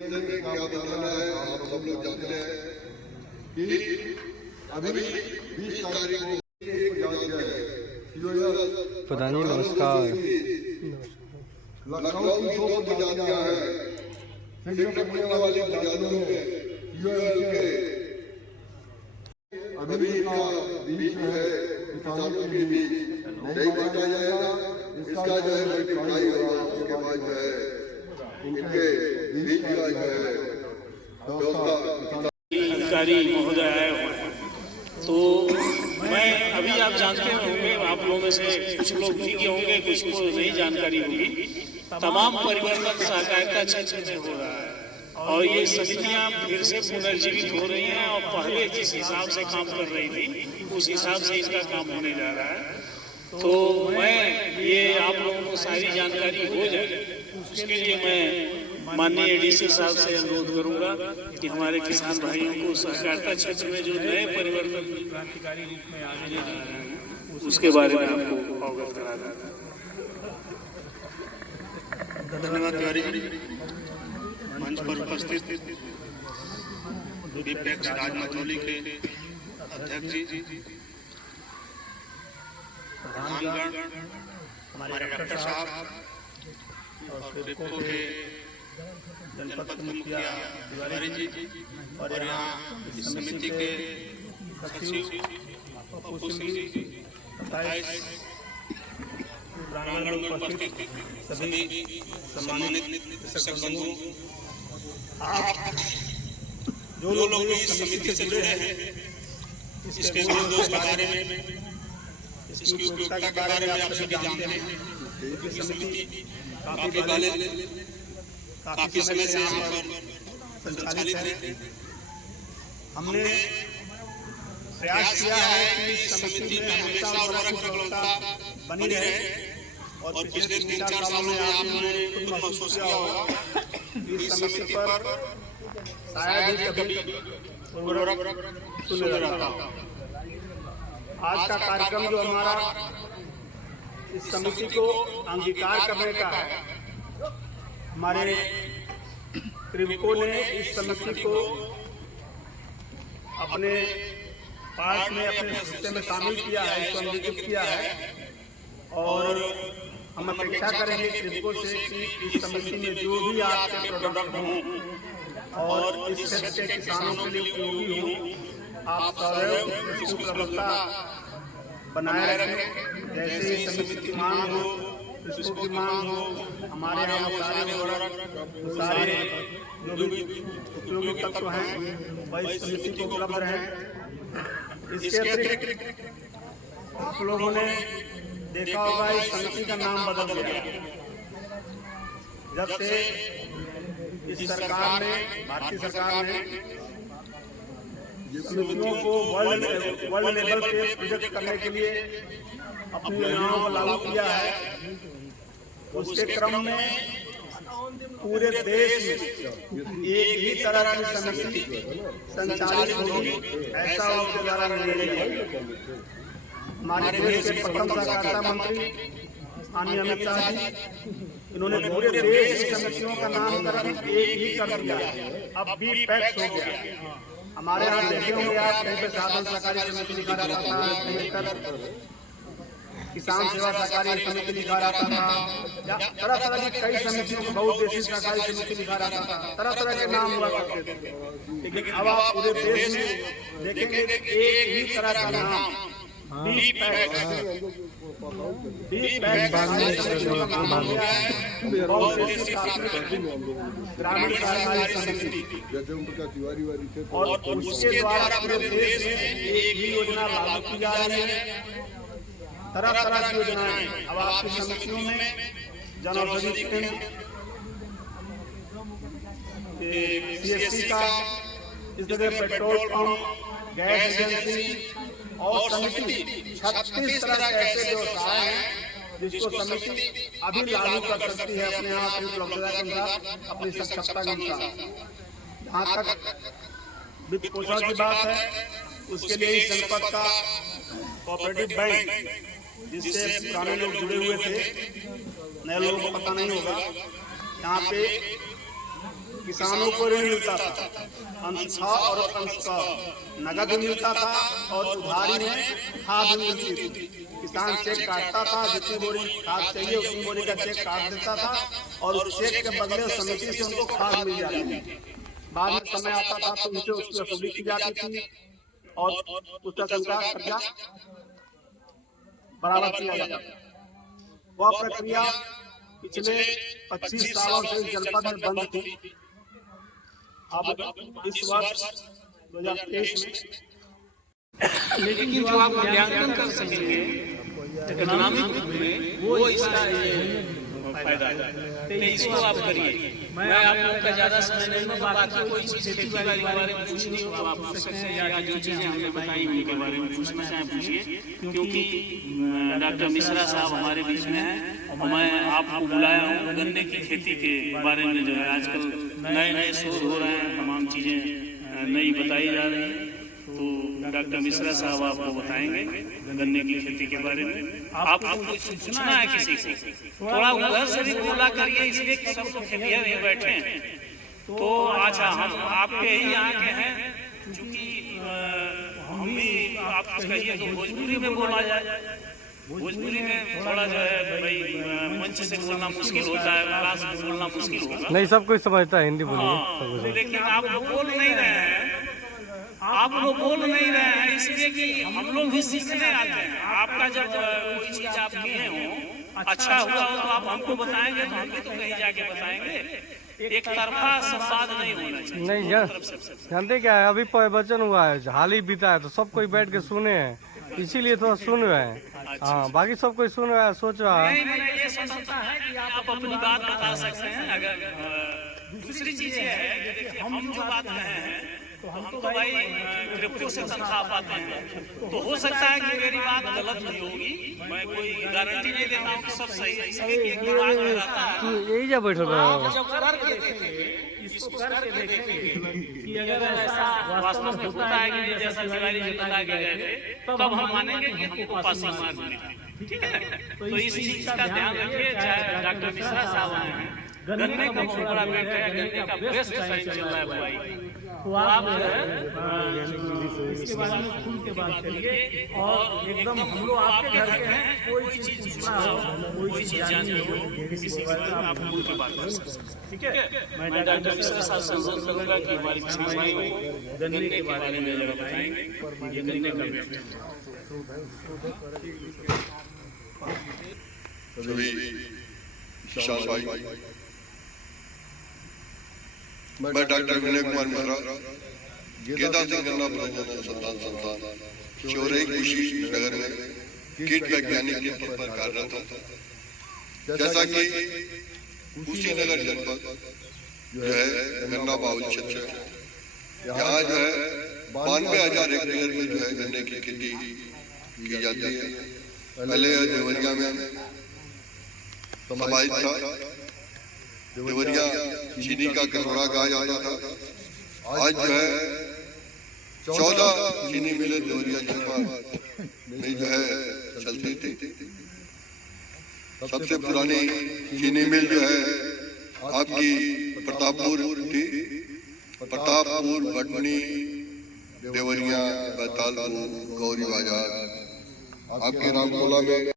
क्या बताना है, आप सब लोग जानते हैं कि अभी 20 तारीख को प्रधान जी नमस्कार। लखनऊ की 2 प्रजातियां हैं, सिंगल पड़ने वाली प्रजातियों में यूएल के अभी का बीच में है, किसानों के बीच नहीं काटा जाएगा। इसका जो है मल्टीप्लाई होगा, उसके बाद जो है इनके बीच का जो है अधिकारी महोदय आए हुए हैं। तो मैं अभी आप जानते होंगे, आप लोगों में से कुछ लोग भीगे होंगे, कुछ को नहीं जानकारी होगी। तमाम परिवर्तन सहकारिता क्षेत्र में हो रहा है और ये समितियां फिर से पुनर्जीवित हो रही हैं और पहले जिस हिसाब से काम कर रही थी उस हिसाब से इसका काम होने जा रहा है। तो मैं ये आप लोगों को सारी जानकारी हो जाए, उसके लिए मैं माननीय एडीसी साहब से अनुरोध करूंगा कि हमारे किसान भाइयों को सहकारिता क्षेत्र में जो नए परिवर्तन क्रांतिकारी रूप में आने जा रहे हैं उसके बारे में आपको अवगत करा दें। धन्यवाद तिवारी जी। मंच पर उपस्थित विपक्ष राज मचौली के अध्यक्ष जी, प्रधानगण, हमारे डॉक्टर साहब और विपको के जनपद के मुखिया तिवारी जी और यहाँ इस समिति के सचिव पप्पू सिंह जी, 27 प्रांगण में उपस्थित सभी सम्मानित शिक्षक बंधु, आप जो लोग इस समिति से जुड़े हैं, इसके दोष के बारे में, इसकी उपयोगिता के बारे में आप सभी जानते हैं। ये समिति काफी समय से यहाँ पर संचालित है। हमने प्रयास किया है कि इस समिति में हमेशा उर्वरक उपलब्धता बनी रहे और पिछले 3-4 सालों में आपने खुद महसूस किया होगा कि इस समिति पर शायद ही कभी उर्वरक शून्य रहता। आज का कार्यक्रम जो हमारा इस समिति को अंगीकार करने का है, हमारे कृषकों ने इस समिति को अपने पार्ट में, अपने सिस्टम में शामिल किया है, इसको अंगीकृत किया है और हम अपेक्षा करेंगे कृषकों से कि इस समिति में जो भी आपके प्रोडक्ट हों और इस क्षेत्र के किसानों के लिए उपयोगी हों, आप सदैव इसकी उपलब्धता बनाए रखें। जैसे ही समिति की मांग हो, कृषकों की मांग हो, हमारे यहाँ सारे उर्वरक, सारे जो भी उपयोगी तत्व हैं वह इस समिति को उपलब्ध रहें। इसके अतिरिक्त आप लोगों ने देखा होगा इस समिति का नाम बदल गया जब से इस सरकार ने, भारतीय सरकार ने समितियों को वर्ल्ड लेवल पे प्रोजेक्ट करने के लिए अपनी योजनाओं को लागू किया है। उसके क्रम में पूरे देश में एक ही तरह की समिति संचालित होगी, ऐसा उनके द्वारा निर्णय लिया। हमारे देश के प्रथम सहकारिता मंत्री माननीय अमित शाह जी, इन्होंने पूरे देश की समितियों का नामकरण एक ही कर दिया, अब भी पैक्स हो गया। हमारे यहाँ देखे होंगे आप, कहीं पे साधन सहकारी समिति लिखा रहता था, कहीं पर किसान सेवा सहकारी समिति लिखा रहता था, या तरह तरह की कई समितियों को बहुउद्देशीय सहकारी समिति लिखा रहता था, तरह तरह के नाम हुआ करते थे। लेकिन अब आप पूरे देश में देखेंगे एक ही तरह का नाम ग्रामीण सहकारी समिति, और उसके द्वारा पूरे देश में एक ही योजना लागू की जा रही है। तरह तरह की योजनाएं अब आपकी समितियों में जन औषधि केंद्र, CSC का, इस जगह पेट्रोल पंप, गैस एजेंसी और समिति 36 तरह के ऐसे व्यवसाय हैं जिसको समिति अभी लागू कर सकती है अपने यहाँ अपनी उपलब्धता के अनुसार, अपनी सक्षमता के अनुसार। जहाँ तक वित्त पोषण की बात है, उसके लिए इस जनपद का कोऑपरेटिव बैंक, जिससे पुराने लोग जुड़े हुए थे, नए लोगों को पता नहीं होगा, यहाँ पे किसानों को ऋण मिलता था, अंश था और अंश का नगद मिलता था और उधारी में खाद मिलती थी। किसान चेक काटता था, जितनी बोरी खाद चाहिए उतनी बोरी का चेक काट देता था और उस चेक के बदले समिति से उनको खाद मिल जाती थी। बाद में समय आता था तो उनसे उसकी वसूली की जाती थी और उसका कर्जा बराबर किया जाता था। वह प्रक्रिया पिछले 25 सालों से जनपद में बंद थी। अब इस वर्ष 2023 में लेकिन जो आप मूल्यांकन कर सकेंगे इकोनॉमिक रूप में वो इसका फायदा है, तो इसको आप करिए। मैं आप लोग का ज्यादा समय नहीं लूंगा, बाकी कोई खेती बाड़ी के बारे में पूछनी हो तो आप पूछ सकते हैं, या जो चीजें हमने बताई उनके बारे में पूछना चाहें पूछिए, क्योंकि डॉक्टर मिश्रा साहब हमारे बीच में हैं और मैं आपको बुलाया हूँ गन्ने की खेती के बारे में। जो है आजकल नए नए शोध हो रहे हैं, तमाम चीजें नई बताई जा रही हैं, तो डॉक्टर मिश्रा साहब आपको बताएंगे गन्ने की खेती के बारे में। आपको कुछ पूछना है किसी से, थोड़ा उधर से भी बोला करिए, इसलिए कि सब लोग खेतिया नहीं बैठे हैं। तो अच्छा, हम आपके ही यहाँ के हैं, चूंकि हम भी आप कहिए तो भोजपुरी में बोला जाए। भोजपुरी में थोड़ा जो है भाई मंच से बोलना मुश्किल होता है, क्लास में बोलना मुश्किल होगा। नहीं, सब कुछ समझता है, हिंदी बोलिए। हाँ, लेकिन आप लोग बोल नहीं रहे हैं, आप लोग बोल नहीं रहे हैं, इसलिए कि हम लोग भी सीखने आते हैं। आपका जब कोई चीज आप किए हो अच्छा हुआ हो तो आप हमको बताएंगे, तो हम भी तो कहीं जाके बताएंगे। एक तरफा संवाद नहीं होना चाहिए। नहीं जानते क्या है, अभी प्रवचन हुआ है, हाल ही बीता है, तो सब कोई बैठ के सुने हैं, इसीलिए थोड़ा सुन रहे हैं। हाँ, बाकी सब कोई सुन रहा है, सोच रहा है। नहीं, ये स्वतंत्रता है कि आप अपनी बात बता सकते हैं। अगर दूसरी चीज ये है कि हम जो बात कहे हैं तो हम तो भाई क्रिप्टो से तनख्वाह पाते हैं, तो हो सकता है कि मेरी बात गलत भी होगी। मैं कोई गारंटी नहीं देता हूँ कि सब सही है, इसलिए कि एक दिमाग में रहता है। यही जा बैठो आप जब करके देखेंगे, इसको करके देखेंगे कि अगर ऐसा वास्तव में होता है कि जैसा तिवारी जी बता के गए थे, तब हम मानेंगे कि हमको पासिंग मार्क मिलेगा। ठीक है, तो इस चीज का ध्यान रखिए। चाहे डॉक्टर मिश्रा साहब आए हैं, गन्ने का बहुत बड़ा पेट है, गन्ने का बेस्ट टाइम चल रहा है भाई, तो आप जो है इसके बारे में खुल के बात करिए। और एकदम हम लोग आपके घर के हैं, कोई चीज पूछना हो, कोई चीज जाननी हो, इसके बारे में आप खुल के बात कर सकते हैं। ठीक है, मैं डॉक्टर मिश्रा साहब से अनुरोध करूंगा कि हमारी भाई को गन्ने के बारे में जरा बताएंगे। ये गन्ने का पेट सभी किसान भाई, मैं डॉक्टर विनय कुमार मिश्रा, गेदा सिंह गन्ना प्रबंधन अनुसंधान संस्थान चौरई कृषि नगर में कीट वैज्ञानिक के पद पर कार्यरत हूँ। जैसा कि कुशीनगर जनपद जो है गन्ना बाहुल क्षेत्र है, यहाँ जो है 92,000 हेक्टेयर में जो है गन्ने की खेती की जाती है। पहले देवरिया में समाहित था, देवरिया चीनी का कटोरा कहा जाता था। आज जो है 14 चीनी मिलें देवरिया जनपद में जो है चलती थी। सबसे पुरानी चीनी मिल जो है आपकी प्रतापपुर थी, प्रतापपुर, भटनी, देवरिया, बैतालपुर, गौरी बाजार, आपके रामकोला में